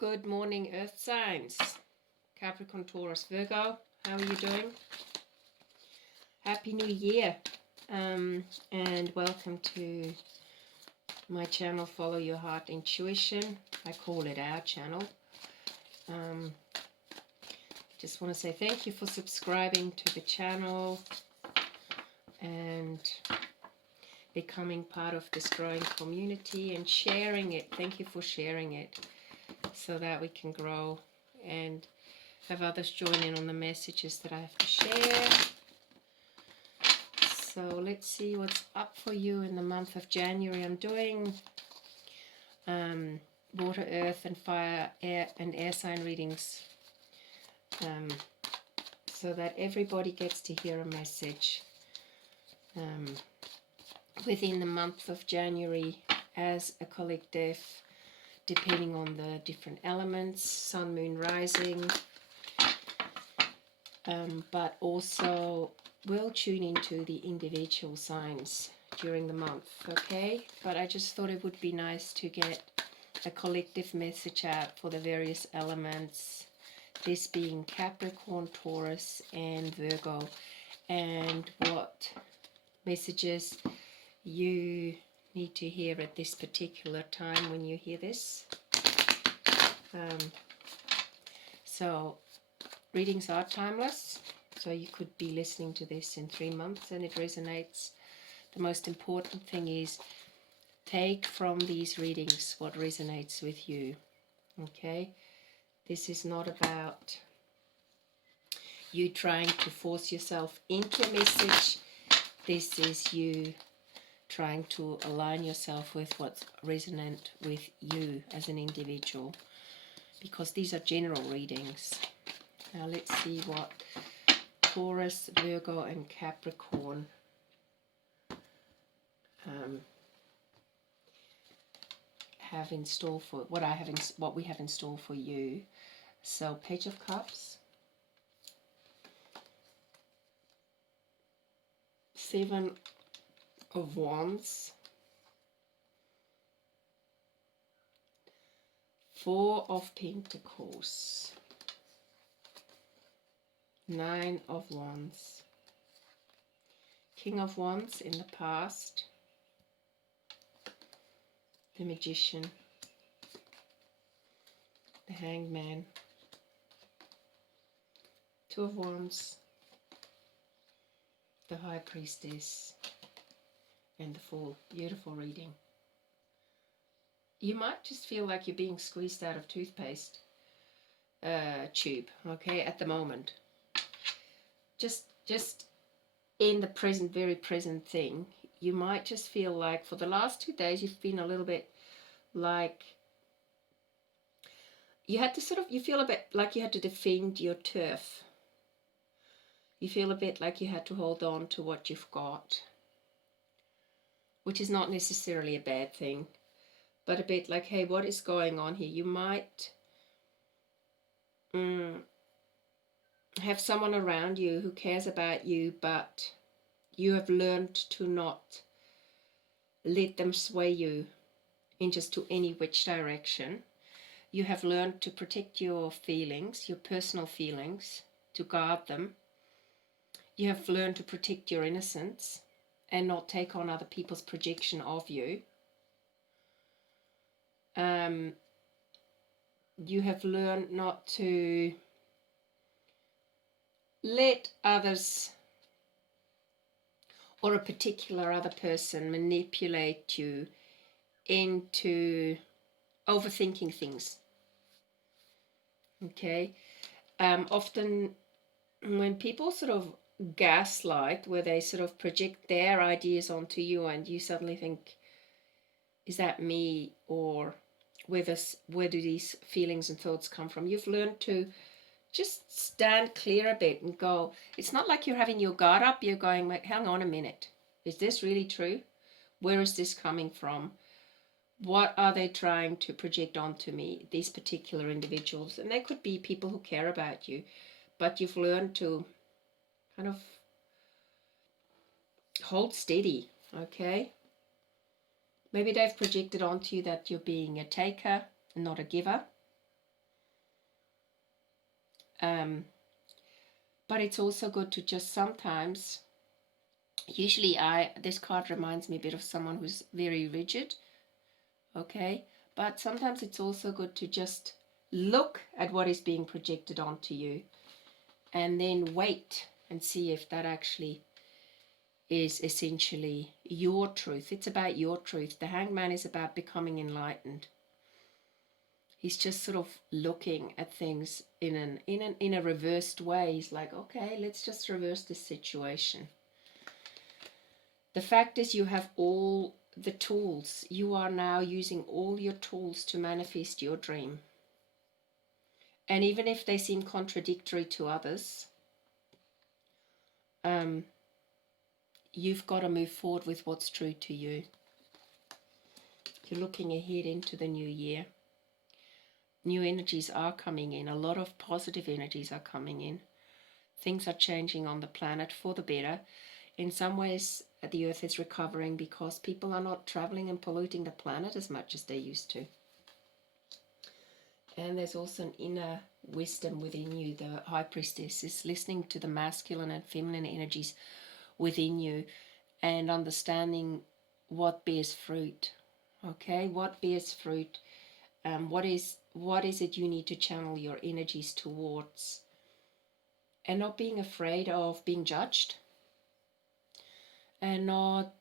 Good morning, Earth signs. Capricorn, Taurus, Virgo. How are you doing? Happy New Year. And welcome to my channel, Follow Your Heart Intuition. I call it our channel. Just want to say thank you for subscribing to the channel and becoming part of this growing community and sharing it. Thank you for sharing it so that we can grow and have others join in on the messages that I have to share. So let's see what's up for you in the month of January. I'm doing water, earth and fire, air and air sign readings so that everybody gets to hear a message within the month of January as a collective, depending on the different elements, sun, moon, rising, but also we'll tune into the individual signs during the month, okay? But I just thought it would be nice to get a collective message out for the various elements, this being Capricorn, Taurus and Virgo, and what messages you need to hear at this particular time when you hear this. So readings are timeless, so you could be listening to this in 3 months and it resonates. The most important thing is take from these readings what resonates with you, okay? This is not about you trying to force yourself into a message. This is you trying to align yourself with what's resonant with you as an individual, because these are general readings. Now let's see what Taurus, Virgo and Capricorn have in store for what we have in store for you. So Page of Cups, 7 of Wands, 4 of Pentacles, 9 of Wands, King of Wands in the past, the Magician, the Hanged Man, 2 of Wands, the High Priestess, and the Fool. Beautiful reading. You might just feel like you're being squeezed out of toothpaste tube, okay, at the moment. Just in the present, very present thing, you might just feel like for the last 2 days you've been a little bit like you feel a bit like you had to defend your turf. You feel a bit like you had to hold on to what you've got, which is not necessarily a bad thing, but a bit like, hey, what is going on here? You might have someone around you who cares about you, but you have learned to not let them sway you in just to any which direction. You have learned to protect your feelings, your personal feelings, to guard them. You have learned to protect your innocence and not take on other people's projection of you. You have learned not to let others or a particular other person manipulate you into overthinking things. Okay? Often when people sort of gaslight, where they sort of project their ideas onto you and you suddenly think, is that me? Or where do these feelings and thoughts come from? You've learned to just stand clear a bit and go, it's not like you're having your guard up. You're going, like, hang on a minute. Is this really true? Where is this coming from? What are they trying to project onto me, these particular individuals? And they could be people who care about you, but you've learned to kind of hold steady, okay? Maybe they've projected onto you that you're being a taker and not a giver. But it's also good to just sometimes, usually this card reminds me a bit of someone who's very rigid, okay? But sometimes it's also good to just look at what is being projected onto you and then wait and see if that actually is essentially your truth. It's about your truth. The Hangman is about becoming enlightened. He's just sort of looking at things in a reversed way. He's like, okay, let's just reverse this situation. The fact is, you have all the tools. You are now using all your tools to manifest your dream. And even if they seem contradictory to others, you've got to move forward with what's true to you. You're looking ahead into the new year. New energies are coming in. A lot of positive energies are coming in. Things are changing on the planet for the better. In some ways, the earth is recovering because people are not traveling and polluting the planet as much as they used to. And there's also an inner wisdom within you. The High Priestess is listening to the masculine and feminine energies within you and understanding what bears fruit. Okay, what bears fruit? What is it you need to channel your energies towards? And not being afraid of being judged. And not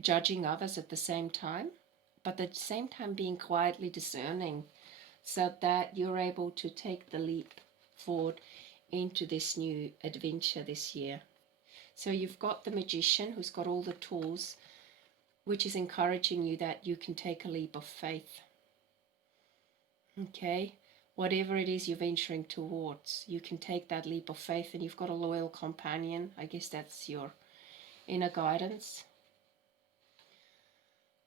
judging others at the same time. But at the same time being quietly discerning so that you're able to take the leap forward into this new adventure this year. So you've got the Magician who's got all the tools, which is encouraging you that you can take a leap of faith. Okay, whatever it is you're venturing towards, you can take that leap of faith, and you've got a loyal companion. I guess that's your inner guidance.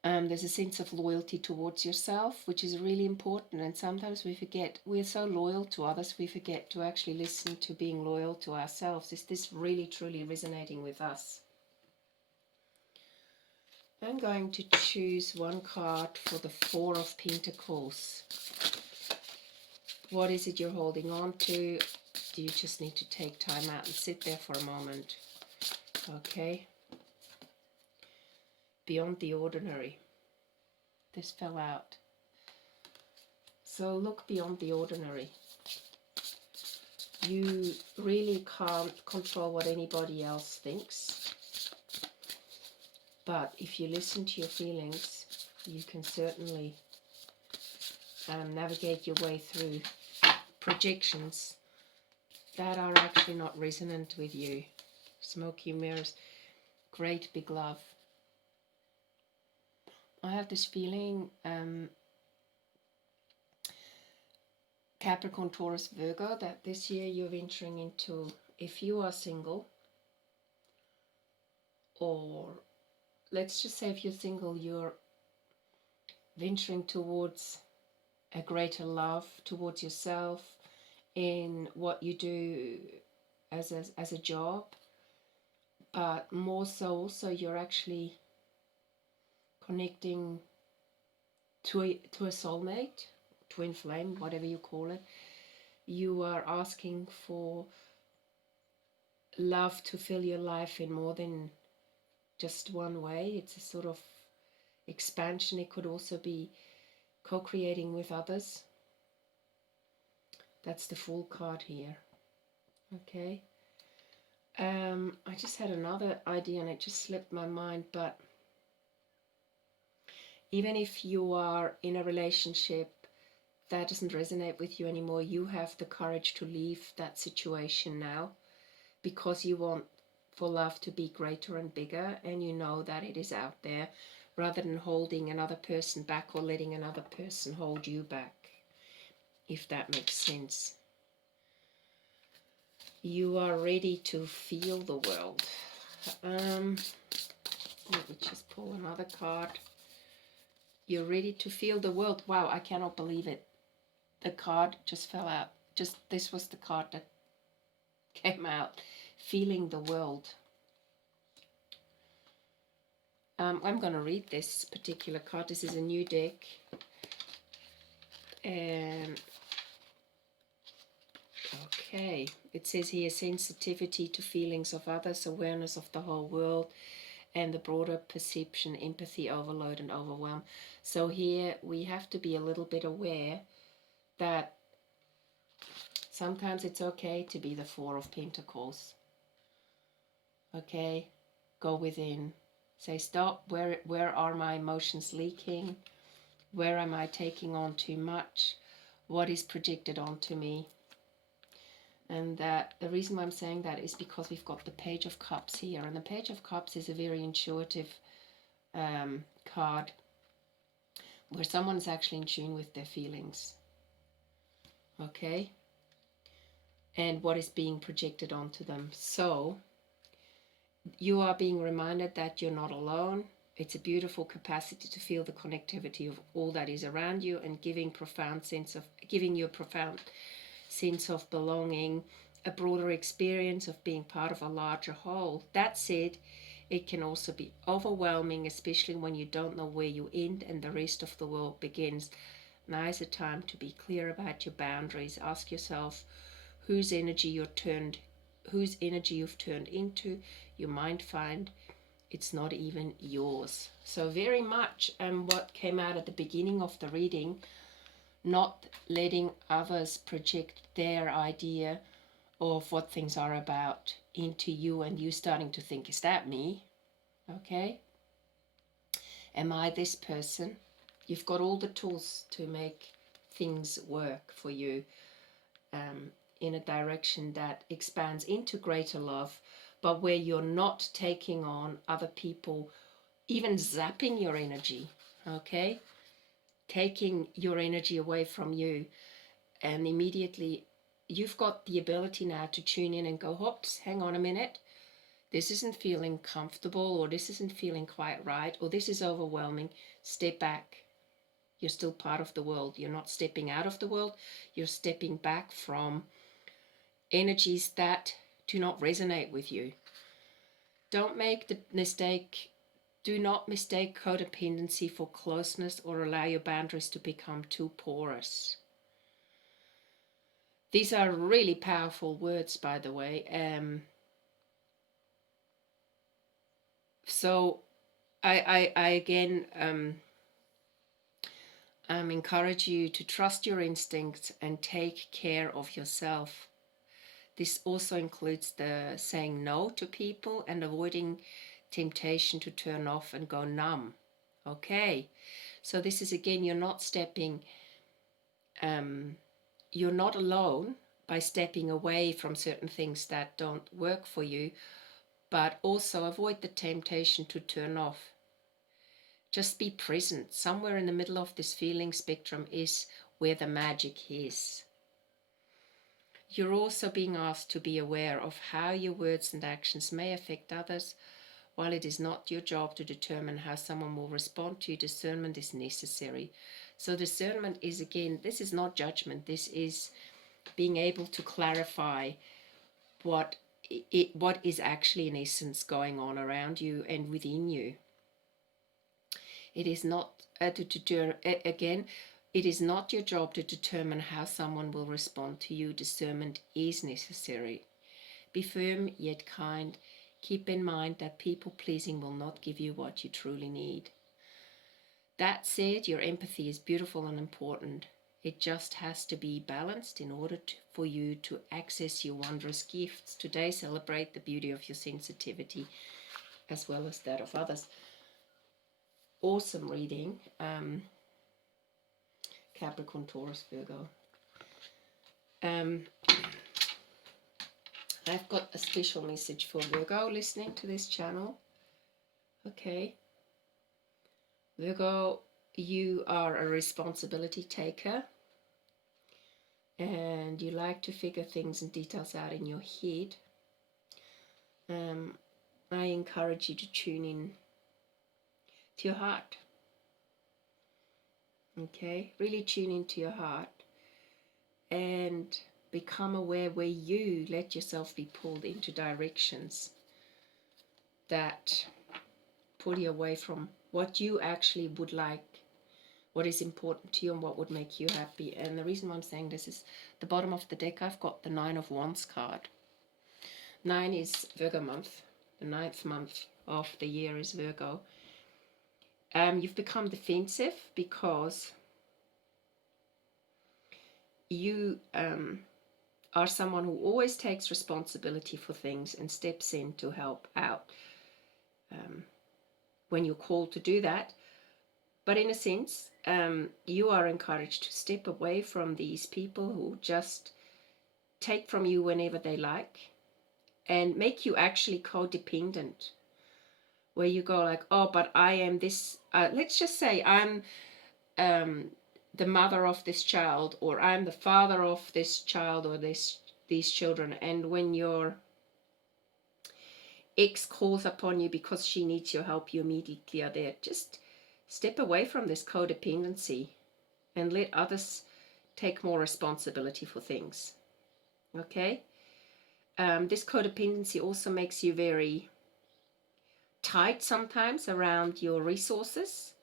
There's a sense of loyalty towards yourself, which is really important. And sometimes we forget, we're so loyal to others, we forget to actually listen to being loyal to ourselves. Is this really truly resonating with us? I'm going to choose one card for the Four of Pentacles. What is it you're holding on to? Do you just need to take time out and sit there for a moment? Okay. Beyond the ordinary. This fell out. So look beyond the ordinary. You really can't control what anybody else thinks. But if you listen to your feelings, you can certainly navigate your way through projections that are actually not resonant with you. Smoky mirrors, great big love. I have this feeling, Capricorn, Taurus, Virgo, that this year you're venturing into, if you are single, or let's just say if you're single, you're venturing towards a greater love towards yourself in what you do as a job, but more so also you're actually connecting to a soulmate, twin flame, whatever you call it. You are asking for love to fill your life in more than just one way. It's a sort of expansion. It could also be co-creating with others. That's the Fool card here. Okay. I just had another idea and it just slipped my mind, but even if you are in a relationship that doesn't resonate with you anymore, you have the courage to leave that situation now because you want for love to be greater and bigger, and you know that it is out there, rather than holding another person back or letting another person hold you back, if that makes sense. You are ready to feel the world. Let me just pull another card. You're ready to feel the world. Wow, I cannot believe it. The card just fell out. This was the card that came out. Feeling the world. I'm going to read this particular card. This is a new deck. And Okay, it says here sensitivity to feelings of others, awareness of the whole world, and the broader perception, empathy, overload, and overwhelm. So here we have to be a little bit aware that sometimes it's okay to be the Four of Pentacles. Okay, go within. Say stop. Where are my emotions leaking? Where am I taking on too much? What is projected onto me? And the reason why I'm saying that is because we've got the Page of Cups here. And the Page of Cups is a very intuitive card where someone's actually in tune with their feelings. Okay? And what is being projected onto them. So, you are being reminded that you're not alone. It's a beautiful capacity to feel the connectivity of all that is around you and giving you a profound sense of belonging, a broader experience of being part of a larger whole. That said, it can also be overwhelming, especially when you don't know where you end and the rest of the world begins. Now is a time to be clear about your boundaries. Ask yourself whose energy you've turned into. You might find it's not even yours. So very much what came out at the beginning of the reading, not letting others project their idea of what things are about into you, and you starting to think, is that me? Okay, am I this person? You've got all the tools to make things work for you in a direction that expands into greater love, but where you're not taking on other people, even zapping your energy, okay? Taking your energy away from you, and immediately you've got the ability now to tune in and go, hoops, hang on a minute. This isn't feeling comfortable, or this isn't feeling quite right, or this is overwhelming. Step back. You're still part of the world. You're not stepping out of the world. You're stepping back from energies that do not resonate with you. Don't make the mistake. Do not mistake codependency for closeness or allow your boundaries to become too porous. These are really powerful words, by the way. So I again encourage you to trust your instincts and take care of yourself. This also includes the saying no to people and avoiding temptation to turn off and go numb. Okay, so this is again, you're not alone by stepping away from certain things that don't work for you, but also avoid the temptation to turn off. Just be present. Somewhere in the middle of this feeling spectrum is where the magic is. You're also being asked to be aware of how your words and actions may affect others. While it is not your job to determine how someone will respond to you, discernment is necessary. So discernment is, again, this is not judgment. This is being able to clarify what is actually in essence going on around you and within you. It is not it is not your job to determine how someone will respond to you. Discernment is necessary. Be firm yet kind. Keep in mind that people-pleasing will not give you what you truly need. That said, your empathy is beautiful and important. It just has to be balanced in order for you to access your wondrous gifts. Today, celebrate the beauty of your sensitivity as well as that of others. Awesome reading. Capricorn, Taurus, Virgo. I've got a special message for Virgo listening to this channel. Okay. Virgo, you are a responsibility taker and you like to figure things and details out in your head. I encourage you to tune in to your heart. Okay, really tune into your heart and become aware where you let yourself be pulled into directions that pull you away from what you actually would like, what is important to you and what would make you happy. And the reason why I'm saying this is the bottom of the deck, I've got the 9 of Wands card. 9 is Virgo month. The 9th month of the year is Virgo. You've become defensive because you are someone who always takes responsibility for things and steps in to help out when you're called to do that. But in a sense, you are encouraged to step away from these people who just take from you whenever they like and make you actually codependent, where you go like, oh, but I am this, let's just say I'm the mother of this child, or I'm the father of this child or these children, and when your ex calls upon you because she needs your help, you immediately are there. Just step away from this codependency and let others take more responsibility for things. Okay? This codependency also makes you very tight sometimes around your resources,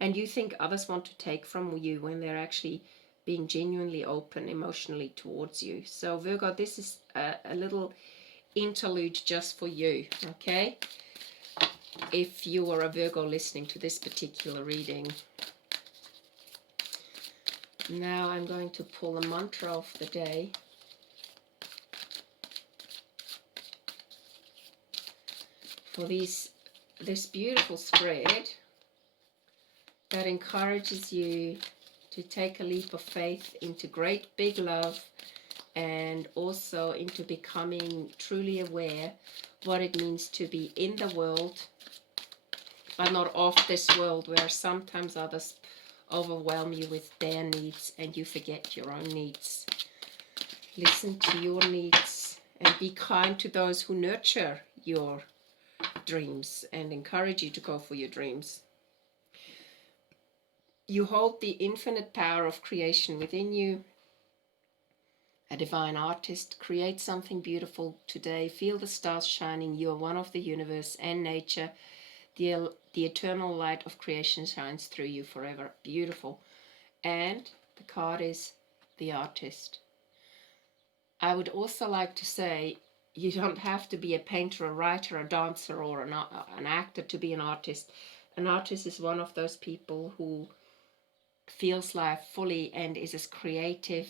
and you think others want to take from you when they're actually being genuinely open emotionally towards you. So Virgo, this is a little interlude just for you, okay? If you are a Virgo listening to this particular reading. Now I'm going to pull the mantra of the day. For this beautiful spread that encourages you to take a leap of faith into great big love, and also into becoming truly aware what it means to be in the world, but not of this world, where sometimes others overwhelm you with their needs and you forget your own needs. Listen to your needs and be kind to those who nurture your dreams and encourage you to go for your dreams. You hold the infinite power of creation within you. A divine artist, create something beautiful today. Feel the stars shining. You are one of the universe and nature. The eternal light of creation shines through you forever. Beautiful. And the card is the artist. I would also like to say, you don't have to be a painter, a writer, a dancer, or an actor to be an artist. An artist is one of those people who feels life fully and is as creative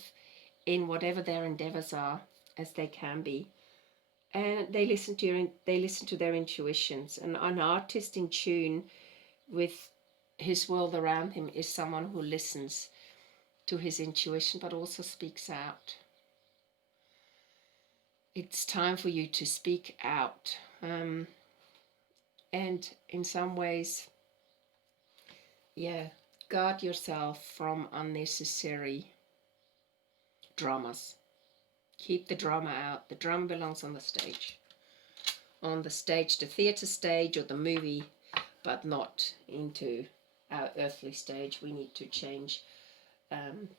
in whatever their endeavors are as they can be, and they listen to their intuitions. And an artist in tune with his world around him is someone who listens to his intuition but also speaks out. It's time for you to speak out, and in some ways, guard yourself from unnecessary dramas. Keep the drama out. The drama belongs on the stage. On the stage, the theatre stage or the movie, but not into our earthly stage. We need to change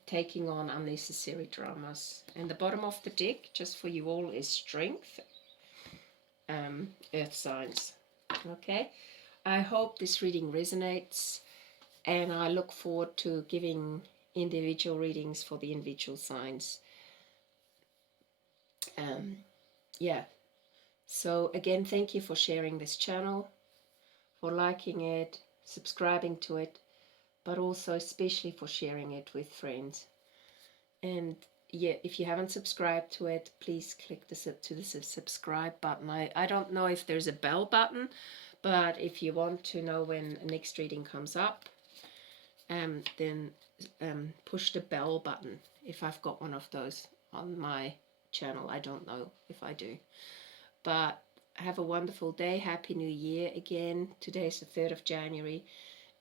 taking on unnecessary dramas. And the bottom of the deck, just for you all, is strength. Earth signs. Okay? I hope this reading resonates, and I look forward to giving individual readings for the individual signs. So again, thank you for sharing this channel, for liking it, subscribing to it, but also especially for sharing it with friends. And if you haven't subscribed to it, please click the subscribe button. I don't know if there's a bell button, but if you want to know when the next reading comes up, then push the bell button. If I've got one of those on my channel, I don't know if I do. But have a wonderful day. Happy New Year again. Today is the 3rd of January,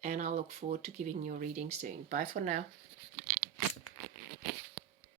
and I'll look forward to giving you a reading soon. Bye for now.